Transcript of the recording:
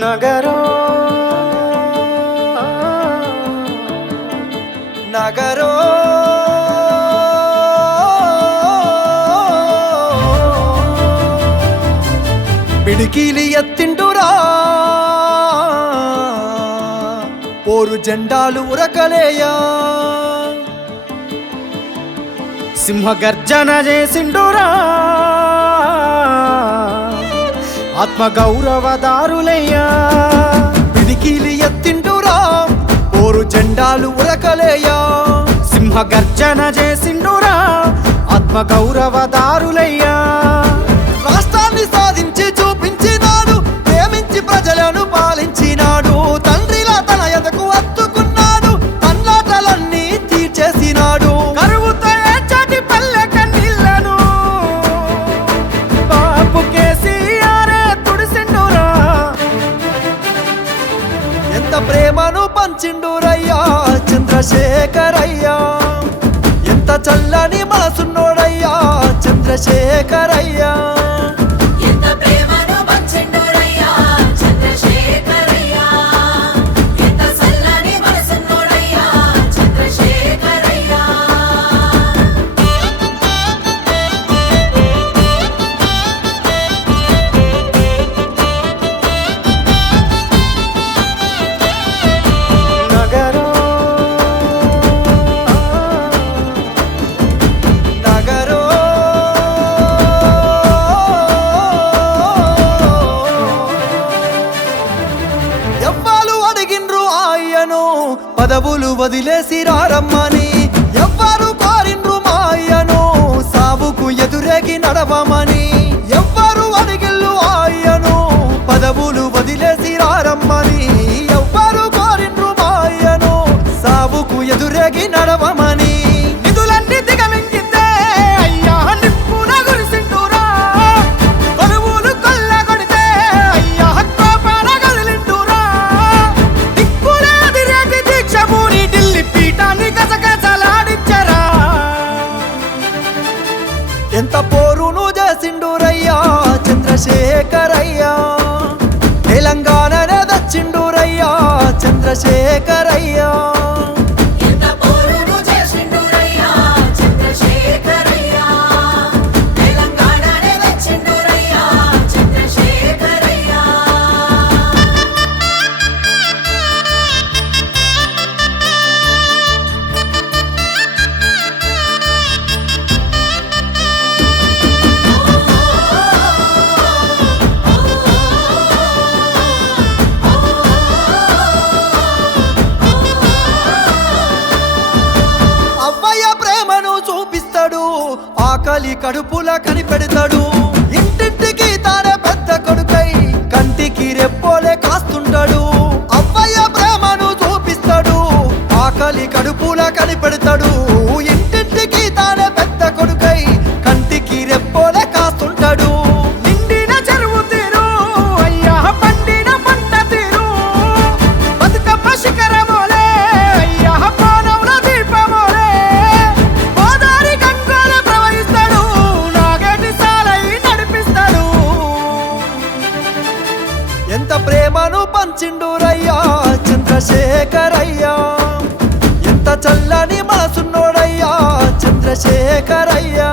నగరో నగరో పిడికిలి ఎత్తిండురా పోరు జెండాలు ఉరకలేయా సింహగర్జన చేసిండురా ఆత్మగౌరవదారులయ్యా పిడికిలి ఎత్తిండురా పోరు జెండాలు ఉరకలేయా సింహగర్జన చేసిండురా ఆత్మగౌరవదారులయ్యా రాష్ట్రాన్ని సాధించి చూపించినాడు ప్రేమించి ప్రజలను పాలించినాడు తండ్రిలా తన ఎదకు అత్తుకున్నాడు తన్లాటలన్నీ తీర్చేసినాడు కరువుతో ఏడ్చటి పల్లె కన్నీళ్లను బాపు కేసీఆరే తుడిసిండురా ఎంత ప్రేమను పంచిండురయ్యా చంద్రశేఖరయ్యా ఎంత చల్లని మనసున్నోడయ్యా చంద్రశేఖరయ్యా ఎంత ప్రేమను పంచిండురయ్యా చంద్రశేఖరయ్యా ఎంత చల్లని మనసున్నోడయ్యా చంద్రశేఖరయ్యా నగరో నగరో ఎవ్వాలు అడిగిండ్రు ఆయను పదవులు వదిలేసి రారమ్మని ఎవ్వరు కోరిండ్రు మా అయ్యను సావుకు ఎదురేగి నడవమని ఎవ్వరు అడిగిల్లు ఆయను పదవులు వదిలేసి రారమ్మని ఎవ్వరు కోరిండ్రు మా అయ్యను సావుకు ఎదురేగి నడవమని నిధులన్నీ దిగమింగితే అయ్యా నిప్పున గురిసిండురా కొలువులు కొల్లగొడితే అయ్యా కోపాన కదిలిండురా దిక్కులే అదిరేగి దీక్ష పూరి ఢిల్లీ పీఠాన్ని గజగజలాడించరా ఎంత పోరును చేసిండురయ్యా చంద్రశేఖరయ్యా తెలంగాణనే దచ్చిండురయ్యా చంద్రశేఖరయ్యా ఎంత పోరును చేసిండురయ్యా చంద్రశేఖరయ్యా తెలంగాణనే తెచ్చిండురయ్యా చంద్రశేఖరయ్యా అవ్వయ్య ప్రేమను చూపిస్తాడు ఆకలి కడుపుల కనిపెడతాడు ఇంటింటికి తానే పెద్ద కొడుకై కంటికి రెప్పోలే కాస్తుంటాడు అవ్వయ్య ప్రేమను చూపిస్తాడు ఆకలి కడుపుల కనిపెడతాడు ఇంటింటికి తానే పెద్ద కొడుకై కంటికి రెప్పోలే కాస్తుంటాడు నిండిన చెరువు తీరు అయ్యా పండిన పంట తీరు బతుకమ్మ శిఖరమోలే అయ్యా పోనవుల దీపమోలే గోదారి గంగోలే ప్రవహిస్తాడు నాగేటి సాలై నడిపిస్తాడు ఎంత ప్రేమను పంచిండురయ్యా చంద్రశేఖరయ్యా ఎంత చల్లని మనసున్నోడయ్యా చంద్రశేఖరయ్యా